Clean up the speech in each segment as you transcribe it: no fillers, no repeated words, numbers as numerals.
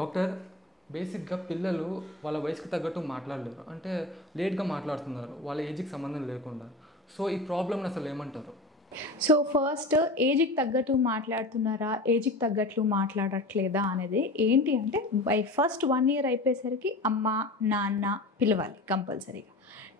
Doctor, బేసిక్‌గా పిల్లలు వాళ్ళ వయసుకి తగ్గట్టు మాట్లాడలేరు. అంటే లేట్‌గా మాట్లాడుతున్నారు. వాళ్ళ ఏజ్‌కి సంబంధం లేకుండా. సో, ఈ ప్రాబ్లమ్‌ని అసలు ఏమంటారు? సో ఫస్ట్ ఏజ్‌కి తగ్గట్టు మాట్లాడుతున్నారా? ఏజ్‌కి తగ్గట్లు మాట్లాడట్లేదా అనేది ఏంటి అంటే ఫస్ట్ 1 ఇయర్ అయిపోయేసరికి అమ్మ, నాన్న పిలవాలి కంపల్సరీగా.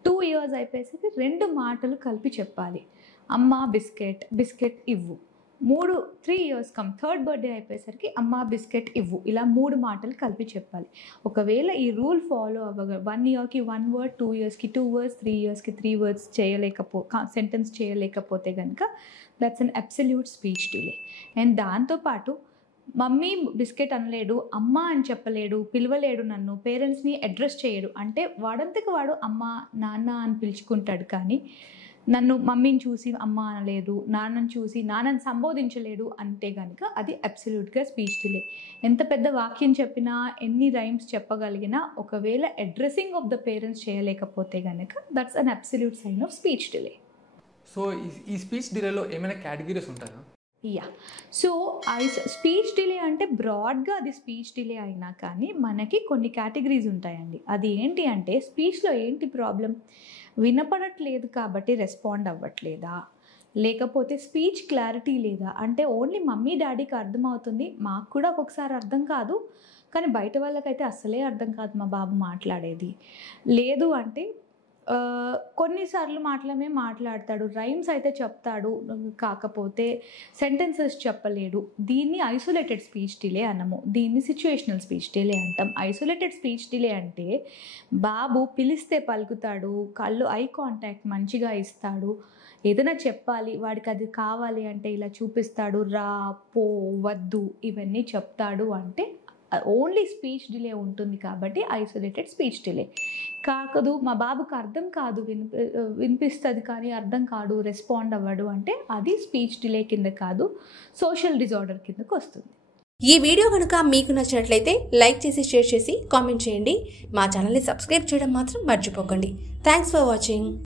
2 ఇయర్స్ అయిపోయేసరికి 2 మాటలు కలిపి చెప్పాలి. అమ్మ బిస్కెట్, బిస్కెట్ ఇవ్వు. 3 ఇయర్స్ థర్డ్ బర్త్‌డే అయిపోయేసరికి అమ్మ బిస్కెట్ ఇవ్వు. ఇలా 3 మాటలు కలిపి చెప్పాలి. ఒకవేళ ఈ రూల్ ఫాలో 1 ఇయర్‌కి 1 వర్డ్, 2 ఇయర్స్‌కి 2 వర్డ్స్, 3 ఇయర్స్‌కి 3 వర్డ్స్ సెంటెన్స్ చేయలేకపోతే గనుక that's an absolute speech delay. And దాంతో పాటు మమ్మీ బిస్కెట్ అనలేడు, అమ్మ అని చెప్పలేడు, పిలవలేడు, నన్ను పేరెంట్స్‌ని అడ్రెస్ చేయడు. అంటే వాడంతకి వాడు అమ్మ, నాన్న అని పిలుచుకుంటాడు కానీ నన్ను మమ్మీని చూసి అమ్మ అనలేదు, నాన్నని చూసి నాన్నని సంబోధించలేడు అంటే కనుక అది అబ్సల్యూట్గా స్పీచ్ డిలే. ఎంత పెద్ద వాక్యం చెప్పినా, ఎన్ని రైమ్స్ చెప్పగలిగినా ఒకవేళ అడ్రెస్సింగ్ ఆఫ్ ద పేరెంట్స్ చేయలేకపోతే కనుక that's an absolute sign of speech delay. So, ఈ స్పీచ్ డిలేలో ఏమైనా కేటగిరీస్ ఉంటాయా? యా. సో స్పీచ్ డిలే అంటే బ్రాడ్గా అది స్పీచ్ డిలే అయినా కానీ మనకి కొన్ని కేటగిరీస్ ఉంటాయండి. అది ఏంటి అంటే స్పీచ్లో ఏంటి ప్రాబ్లం? వినపడట్లేదు కాబట్టి రెస్పాండ్ అవ్వట్లేదా? లేకపోతే స్పీచ్ క్లారిటీ లేదా? అంటే ఓన్లీ మమ్మీ డాడీకి అర్థమవుతుంది, మాకు కూడా ఒక్కొక్కసారి అర్థం కాదు, కానీ బయట వాళ్ళకైతే అస్సలే అర్థం కాదు మా బాబు మాట్లాడేది. లేదు అంటే కొన్నిసార్లు మాత్రమే మాట్లాడతాడు, రైమ్స్ అయితే చెప్తాడు, కాకపోతే సెంటెన్సెస్ చెప్పలేడు. దీన్ని ఐసోలేటెడ్ స్పీచ్ డిలే అనము, దీన్ని సిచ్యుయేషనల్ స్పీచ్ డిలే అంటాం. ఐసోలేటెడ్ స్పీచ్ డిలే అంటే బాబు పిలిస్తే పలుకుతాడు, ఐ కాంటాక్ట్ మంచిగా ఇస్తాడు, ఏదైనా చెప్పాలి వాడికి అది కావాలి అంటే ఇలా చూపిస్తాడు, రా, పో, వద్దు ఇవన్నీ చెప్తాడు అంటే ఓన్లీ స్పీచ్ డిలే ఉంటుంది కాబట్టి ఐసోలేటెడ్ స్పీచ్ డిలే. కాకదు మా బాబుకి అర్థం కాదు, వినిపిస్తుంది కానీ అర్థం కాదు, రెస్పాండ్ అవ్వడు అంటే అది స్పీచ్ డిలే కింద కాదు, సోషల్ డిజార్డర్ కిందకు వస్తుంది. ఈ వీడియో కనుక మీకు నచ్చినట్లయితే లైక్ చేసి, షేర్ చేసి, కామెంట్ చేయండి. మా ఛానల్ని సబ్స్క్రైబ్ చేయడం మాత్రం మర్చిపోకండి. Thanks for watching.